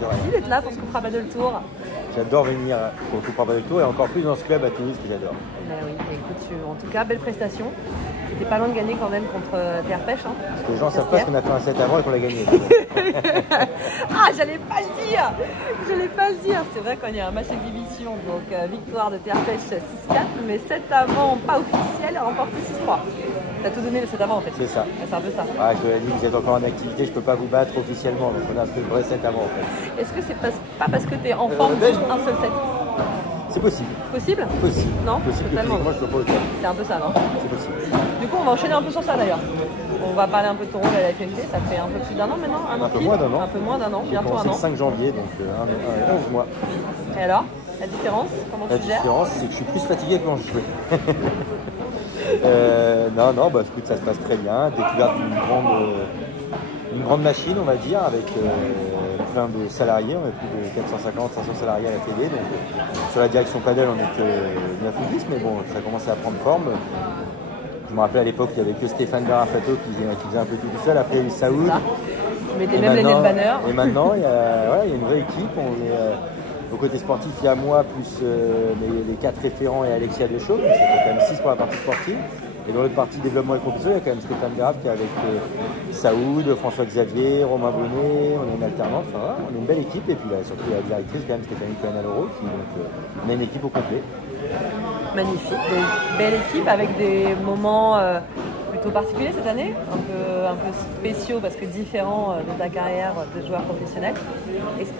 de rien. Merci d'être là pour ce Cupra Paddle Tour. J'adore venir au Cupra Paddle Tour et encore plus dans ce club à Toulouse que j'adore. Ben oui, écoute, en tout cas, belle prestation. T'étais pas loin de gagner quand même contre Terre Pêche. Hein. Parce que les gens savent pas qu'on a fait un set avant et qu'on l'a gagné. Ah, j'allais pas le dire. J'allais pas le dire. C'est vrai qu'il y a un match exhibition, donc victoire de Terre Pêche 6-4, mais 7 avant, pas officiel, remporté 6-3. T'as tout donné le 7 avant en fait. C'est ça. C'est un peu ça. Ah, je l'ai dit, vous êtes encore en activité, je peux pas vous battre officiellement, donc on a fait le vrai set avant en fait. Est-ce que c'est pas parce que t'es en forme un seul set? C'est possible. Possible? Possible. Non, possible. totalement. Moi, je peux pas le faire. C'est un peu ça, non? C'est possible. Du coup, on va enchaîner un peu sur ça d'ailleurs. On va parler un peu de ton rôle à la FMT. Ça fait un peu plus d'un an maintenant. Un peu moins d'un an. Un peu moins d'un an, J'ai bientôt commencé un an. le 5 janvier, donc 11 mois. Et alors, la différence? Comment La tu gères? différence, c'est que je suis plus fatigué que quand je jouais. Non, bah écoute, ça se passe très bien. Découverte d'une grande machine, on va dire, avec plein de salariés. On est plus de 450-500 salariés à la télé. Donc sur la direction Padel, on est 9 ou 10, mais bon, ça commence à prendre forme. Je me rappelle à l'époque, il n'y avait que Stéphane Garafato qui faisait un peu tout seul. Après, il y a eu Saoud. Tu mettais même l'année de banner. Et maintenant, il y a une vraie équipe. On est, au côté sportif, il y a moi, plus les 4 référents et Alexia Deschaux. Donc ça fait quand même 6 pour la partie sportive. Et dans l'autre partie développement et compétition, il y a quand même Stéphane Garaf qui est avec Saoud, François-Xavier, Romain Bonnet. On est une alternance. Enfin, on est une belle équipe. Et puis surtout la directrice, quand même, Stéphanie Cohen-Aloro. On a une équipe au complet. Magnifique. Donc, belle équipe avec des moments plutôt particuliers cette année, un peu spéciaux parce que différents de ta carrière de joueur professionnel.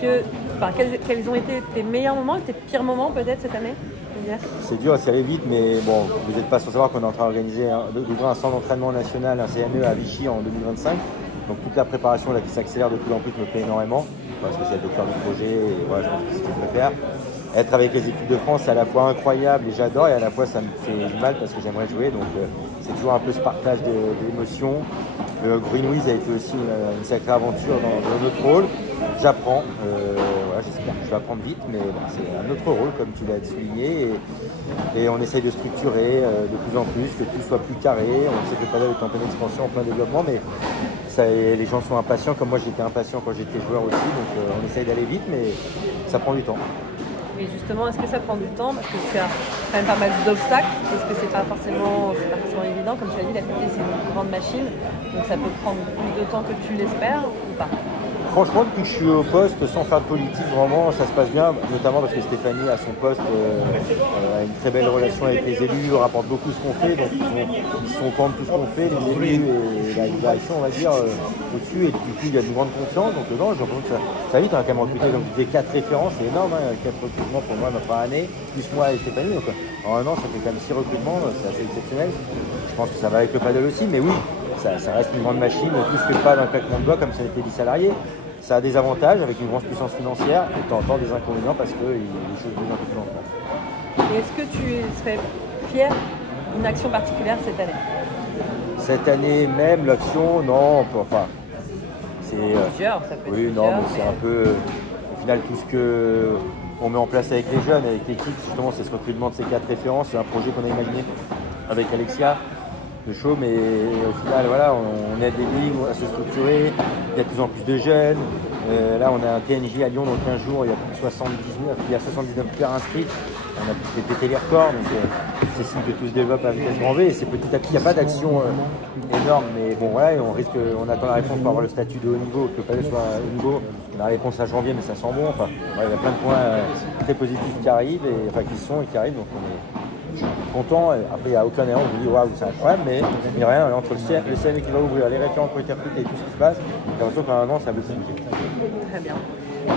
Quels ont été tes meilleurs moments et tes pires moments peut-être cette année? C'est dur, c'est aller vite, mais bon, vous n'êtes pas sans savoir qu'on est en train d'ouvrir un centre d'entraînement national, un CNE à Vichy en 2025. Donc toute la préparation là, qui s'accélère de plus en plus me plaît énormément, parce que c'est le cœur du projet, et voilà, je pense que c'est ce que je préfère. Être avec les équipes de France, c'est à la fois incroyable et j'adore, et à la fois ça me fait du mal parce que j'aimerais jouer, donc c'est toujours un peu ce partage d'émotions. Greenwiz a été aussi une sacrée aventure dans notre rôle. J'apprends, j'espère que je vais apprendre vite, mais bon, c'est un autre rôle comme tu l'as souligné, et on essaye de structurer de plus en plus, que tout soit plus carré. On sait que le padel est en pleine expansion, en plein développement, mais les gens sont impatients, comme moi j'étais impatient quand j'étais joueur aussi, donc on essaye d'aller vite, mais ça prend du temps. Et justement, est-ce que ça prend du temps? Parce que tu as quand même pas mal d'obstacles. Est-ce que c'est pas forcément évident? Comme tu l'as dit, la FMT c'est une grande machine, donc ça peut prendre plus de temps que tu l'espères ou pas? Franchement, depuis que je suis au poste, sans faire de politique, vraiment, ça se passe bien, notamment parce que Stéphanie, à son poste, a une très belle relation avec les élus, rapporte beaucoup ce qu'on fait, donc ils sont au courant de tout ce qu'on fait, les élus et la direction, on va dire, au-dessus, et du coup, il y a une grande confiance, donc non, j'ai l'impression que ça vite, on a quand même recruté, donc tu fais 4 références, c'est énorme, 4 recrutements pour moi, ma année, plus moi et Stéphanie, donc en un an, ça fait quand même 6 recrutements, c'est assez exceptionnel. Je pense que ça va avec le paddle aussi, mais oui, ça reste une grande machine, tout se fait pas d'un claquement de doigts comme ça a été dit salarié. Ça a des avantages avec une grosse puissance financière et de temps en temps des inconvénients parce que les choses bougent un peu plus lentement. Et est-ce que tu serais fier d'une action particulière cette année? Cette année même, l'action, non, enfin, c'est... Plusieurs, ça peut être oui, plusieurs, non, mais c'est un peu, au final, tout ce qu'on met en place avec les jeunes, avec l'équipe, justement, c'est ce recrutement de ces 4 références, c'est un projet qu'on a imaginé avec Alexia Deschaux, mais au final, voilà, on aide les ligues à se structurer, il y a de plus en plus de jeunes. Là, on a un TNJ à Lyon dans 15 jours, il y a plus de 79 pairs inscrits. On a fait péter les records, donc c'est signe que tout se développe à vitesse grand V. Et c'est petit à petit, il n'y a pas d'action énorme, mais bon, voilà, on attend la réponse pour avoir le statut de haut niveau, que le padel soit à haut niveau. La réponse à janvier, mais ça sent bon. Enfin, voilà, il y a plein de points très positifs qui arrivent, qui arrivent, donc je suis content. Après, il n'y a aucun erreur, on vous dit waouh, c'est incroyable, mais il n'y a rien entre le CM qui va ouvrir, les référents qui ont été recrutés et tout ce qui se passe. J'ai l'impression qu'à un an, c'est un peu compliqué. Très bien.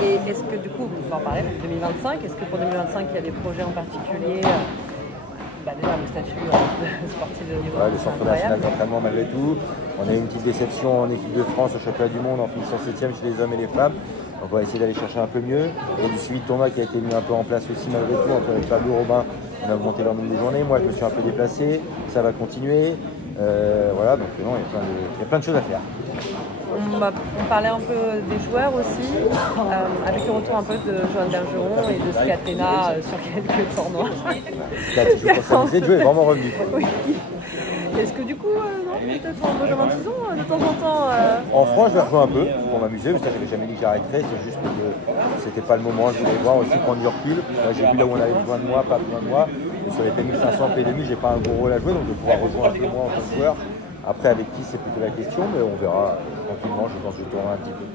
Et est-ce que du coup, on va en parler de 2025, est-ce que pour 2025, il y a des projets en particulier? Déjà, le statut sportif de haut niveau. Le centre national d'entraînement, malgré tout. On a eu une petite déception en équipe de France au championnat du monde en finissant 7e chez les hommes et les femmes. Donc on va essayer d'aller chercher un peu mieux. Il y a du suivi de tournoi qui a été mis un peu en place aussi malgré tout. Entre Pablo, Robin, on a augmenté leur nombre de journées. Moi, je me suis un peu déplacé. Ça va continuer. Voilà, donc non, il y a plein de choses à faire. On parlait un peu des joueurs aussi, avec le retour un peu de Johan Bergeron et de Scatena sur quelques tournois. Là, je pense que de jouer est vraiment revenu. Oui. Est-ce que du coup, non, peut-être en rejoignant de saison, de temps en temps En France, je vais rejouer un peu pour m'amuser, mais ça, j'avais jamais dit que j'arrêterais, c'est juste que c'était pas le moment, je voulais voir aussi prendre du recul. Là, j'ai vu là où on avait besoin de moi, pas besoin de moi. Et sur les P1500, P2000, j'ai pas un gros rôle à jouer, donc de pouvoir rejoindre un peu moi en tant que joueur. Après, avec qui, c'est plutôt la question, mais on verra tranquillement, je pense que je tournerai un petit peu.